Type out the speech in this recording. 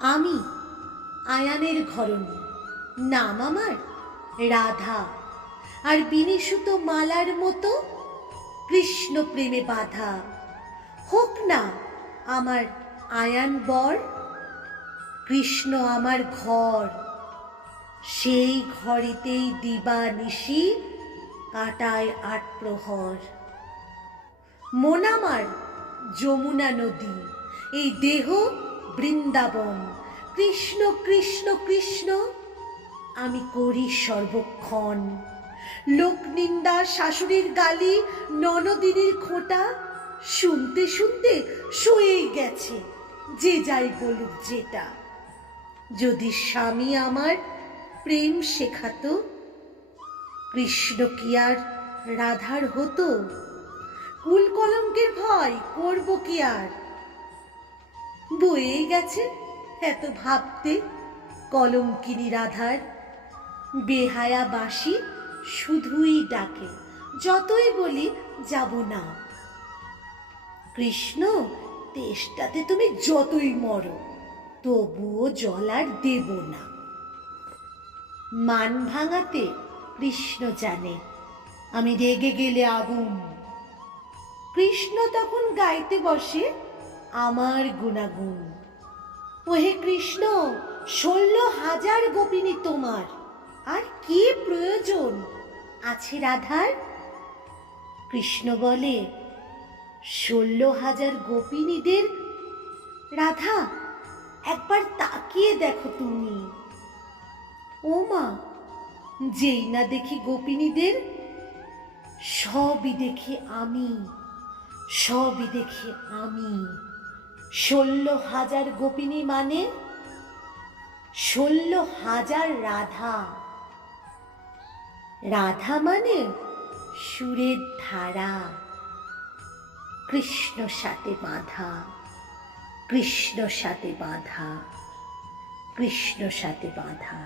আমি আয়ানের ঘরণী, নাম আমার রাধা, আর বিনিসুত মালার মতো কৃষ্ণ প্রেমে বাধা। হোক না আমার আয়ান বর, কৃষ্ণ আমার ঘর, সেই ঘরেতেই দিবা নিশি কাটায় ৮ প্রহর। মন আমার যমুনা নদী, এই দেহ বৃন্দাবন। কৃষ্ণ কৃষ্ণ কৃষ্ণ আমি করি সর্বক্ষণ। লোক নিন্দা, শাশুড়ির গালি, ননদিনীর খোঁটা শুনতে শুনতে সয়েই গেছে যে যাই বলুক যেটা। যদি স্বামী আমার প্রেম শেখাতো, কৃষ্ণ কি আর রাধার হতো? কুল কলঙ্কের ভয় করব কি আর? বয়ে গেছে এত ভাবতে কলঙ্কিনী রাধার। বেহায়া বাসি শুধুই ডাকে, যতই বলি যাব না। কৃষ্ণ তেষ্টাতে তুমি যতই মরো, তবুও জল আর দেব না। মান ভাঙাতে কৃষ্ণ জানে আমি রেগে গেলে আগুন। কৃষ্ণ তখন গাইতে বসে আমার গুণাগুণ। ওহে কৃষ্ণ, ১৬,০০০ গোপিনী তোমার, আর কি প্রয়োজন আছে রাধার? কৃষ্ণ বলে, ১৬,০০০ গোপিনীদের রাধা একবার তাকিয়ে দেখো তুমি। ও মা, যেই না দেখি গোপিনীদের, সবই দেখি আমি, সবই দেখি আমি। ১৬,০০০ গোপিনী মানে ১৬,০০০ রাধা। রাধা মানে সুরের ধারা, কৃষ্ণ সাথে বাঁধা, কৃষ্ণ সাথে বাঁধা, কৃষ্ণ সাথে বাঁধা।